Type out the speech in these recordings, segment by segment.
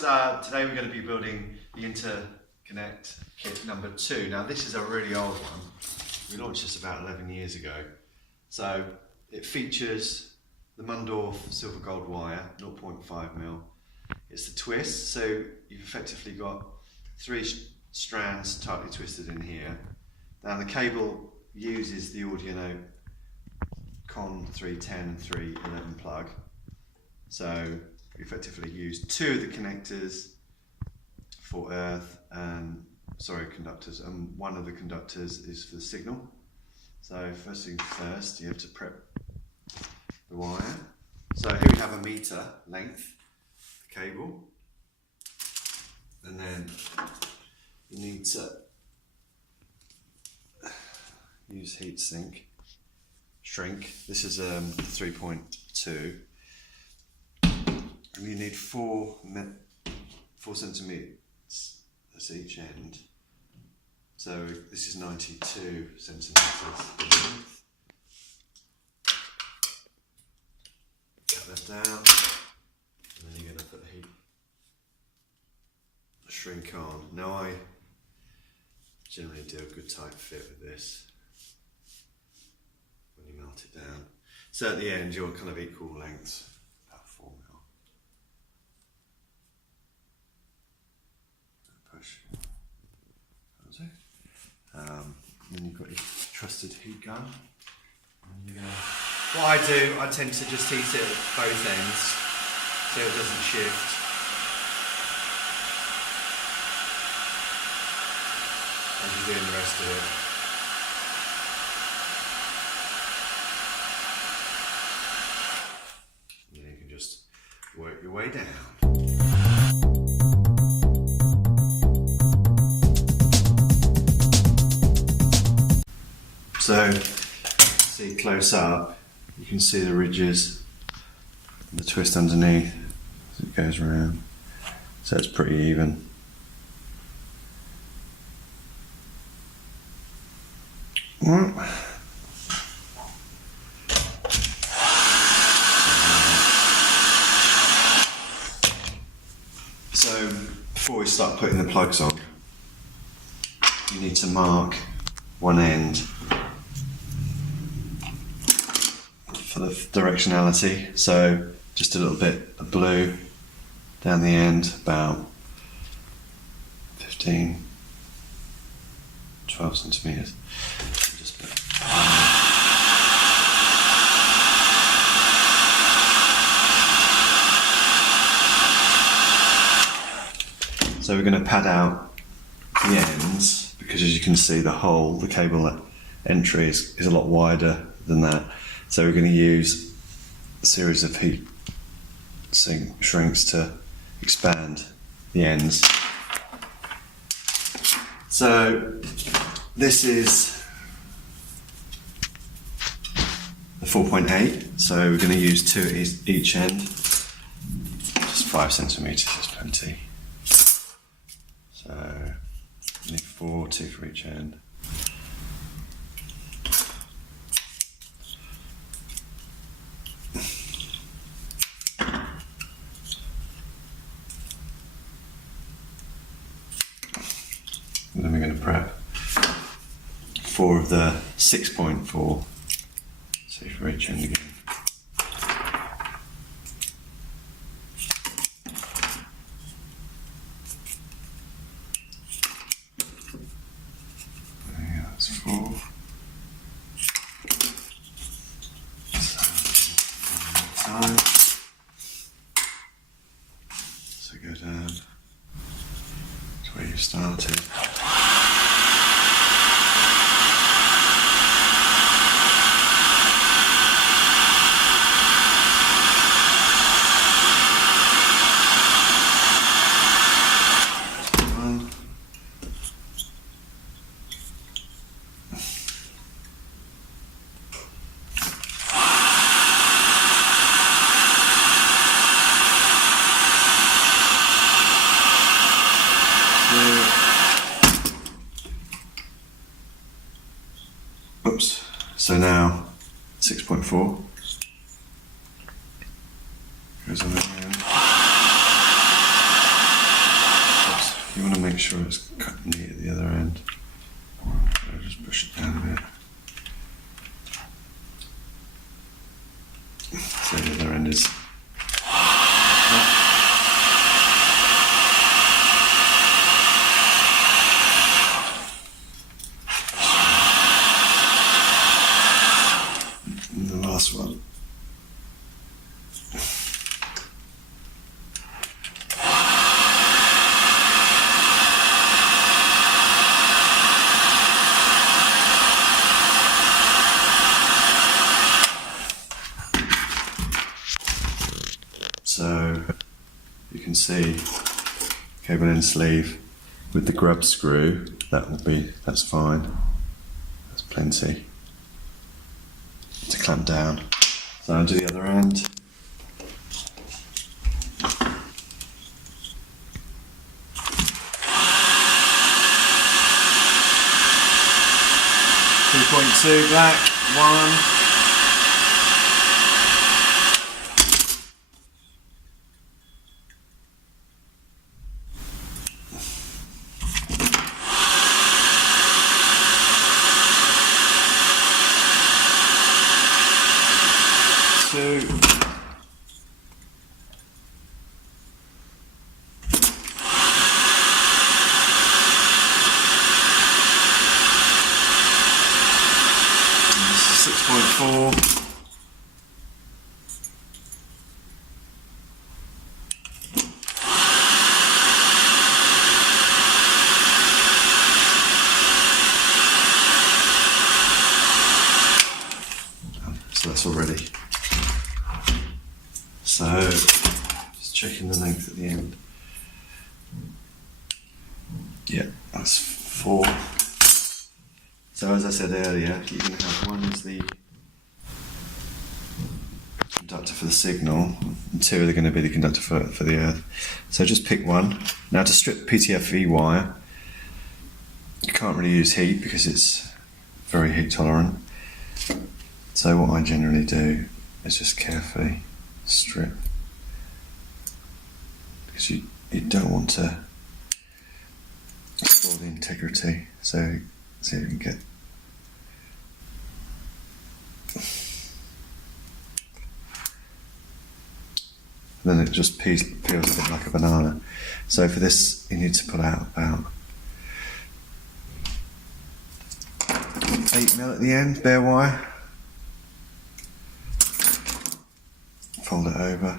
guys, today we're going to be building the Interconnect Kit No.2. Now this is a really old one. We launched this about 11 years ago. So it features the Mundorf Silver gold wire, 0.5mm. It's the twist, so you've effectively got 3 strands tightly twisted in here. Now the cable uses the Audio Con 310 and 311 plug. So we effectively use 2 of the connectors for earth and conductors, and 1 of the conductors is for the signal. So first things first, you have to prep the wire. So here we have a meter length cable, and then you need to use heat shrink. This is 3.2. And you need 4 centimetres at each end. So this is 92 centimetres in length. Cut that down, and then you're going to put the shrink on. Now I generally do a good tight fit with this when you melt it down. So at the end you're kind of equal lengths. Then you've got your trusted heat gun. And what I do, I tend to just heat it at both ends so it doesn't shift. As you're doing the rest of it. And then you can just work your way down. So, see close up, you can see the ridges, the twist underneath as it goes around. So it's pretty even. Right. So before we start putting the plugs on, you need to mark one end for the directionality, so just a little bit of blue down the end, about 12 centimetres. So we're going to pad out the ends, because as you can see the cable entry is a lot wider than that. So we're going to use a series of heat shrinks to expand the ends. So this is the 4.8, so we're going to use 2 at each end. Just 5 centimetres is plenty. So need 4, 2 for each end. And then we're going to prep 4 of the 6.4, so for each end again. Yeah, that's 4. So go down to where you started. Oops. So now 6.4 goes on there. sure it's cut neat at the other end. I'll just push it down a bit. So the other end is. And the last one. So you can see cable in sleeve with the grub screw, that's fine. That's plenty to clamp down. So I'll do the other end. .2 black, 1. This is 6.4. So that's all ready. So, just checking the length at the end. Yeah, that's 4. So as I said earlier, you're going to have one is the conductor for the signal, and 2 are going to be the conductor for the earth. So just pick one. Now to strip PTFE wire, you can't really use heat because it's very heat tolerant. So what I generally do is just carefully strip, because you don't want to spoil the integrity. So see if you can get. Then it just peels a bit like a banana. So for this, you need to pull out about 8mm at the end, bare wire. Fold it over.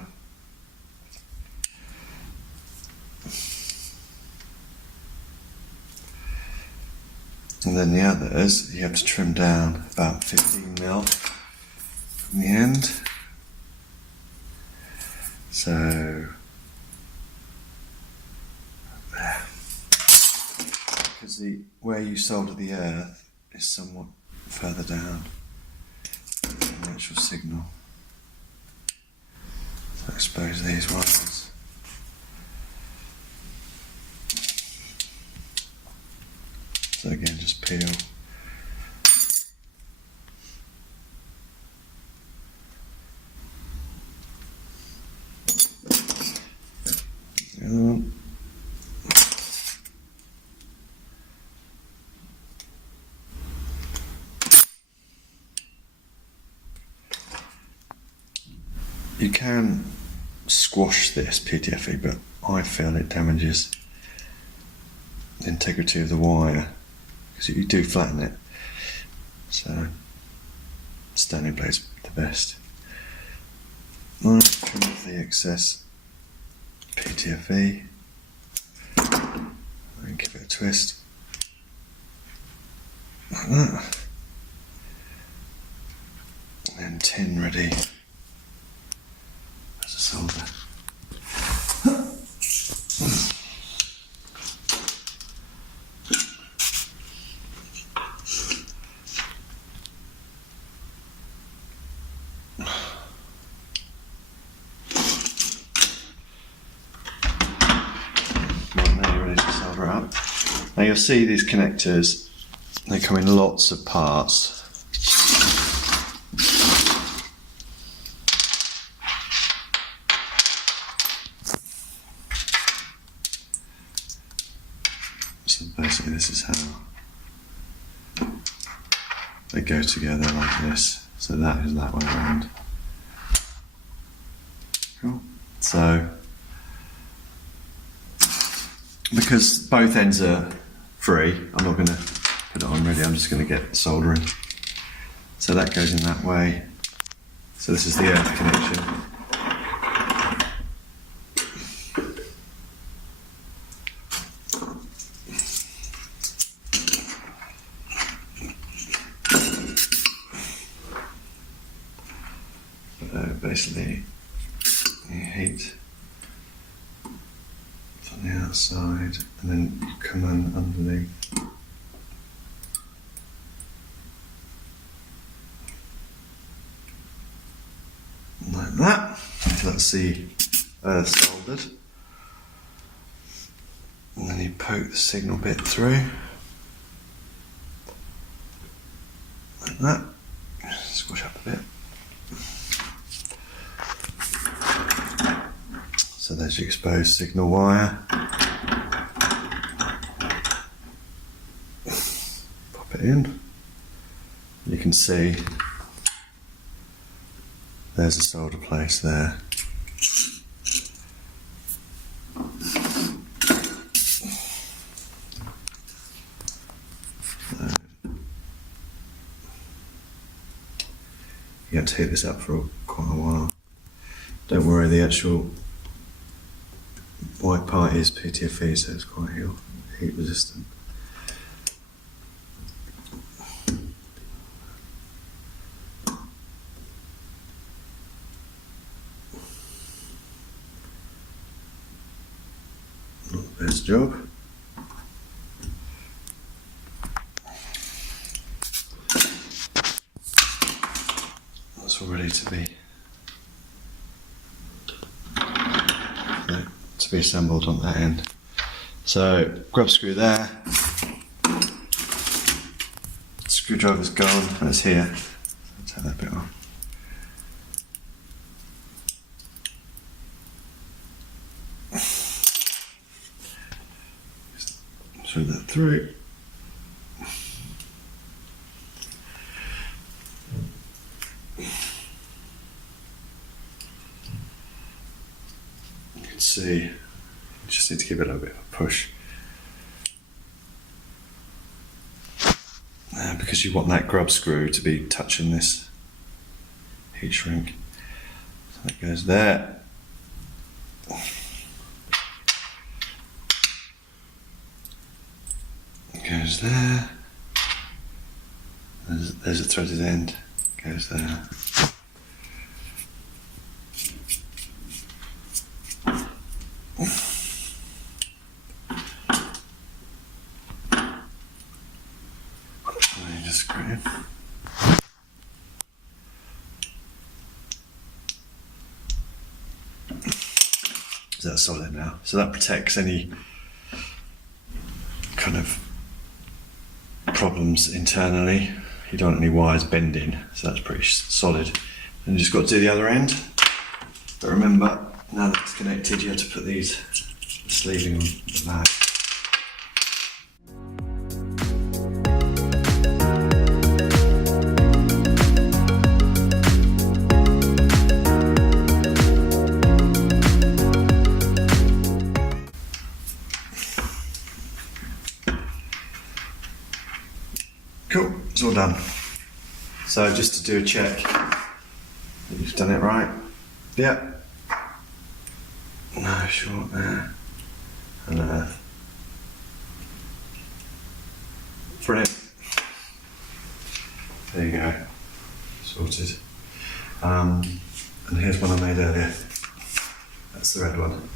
And then the others, you have to trim down about 15mm from the end. So, there. Because where you solder the earth is somewhat further down than the actual signal. So expose these wires. So again, just peel. The other one. You can squash this PTFE, but I feel it damages the integrity of the wire, because you do flatten it. So standing blade's the best. Right, trim off the excess PTFE and give it a twist like that, and tin ready as a solder. Now you'll see these connectors, they come in lots of parts. basically this is how they go together like this. So that is that way around. Cool. So, because both ends are free, I'm not going to put it on really, I'm just going to get soldering. So that goes in that way. So this is the earth connection. Basically, you heat from the outside and then you come in underneath. Like that. So that's the earth soldered. And then you poke the signal bit through. Like that. Squish up a bit. So there's your exposed signal wire. Pop it in. You can see there's a solder place there. You have to heat this up for quite a while. Don't worry, the actual white part is PTFE, so it's quite heat resistant. Not the best job. That's all ready to be assembled on that end. So grub screw there, screwdriver's gone, and it's here. So take that bit off. Throw that through. You can see, you just need to give it a little bit of a push. Because you want that grub screw to be touching this heat shrink. So that goes there. Goes there. There's a threaded end. Goes there. Just screw it in. So that's solid now. So that protects any kind of problems internally. You don't want any wires bending, so that's pretty solid. And you just got to do the other end. But remember, now that it's connected, you have to put these sleeving on the back. Cool, it's all done. So just to do a check that you've done it right. Yeah. No short there. And earth. Brilliant. There you go. Sorted. And here's one I made earlier. That's the red one.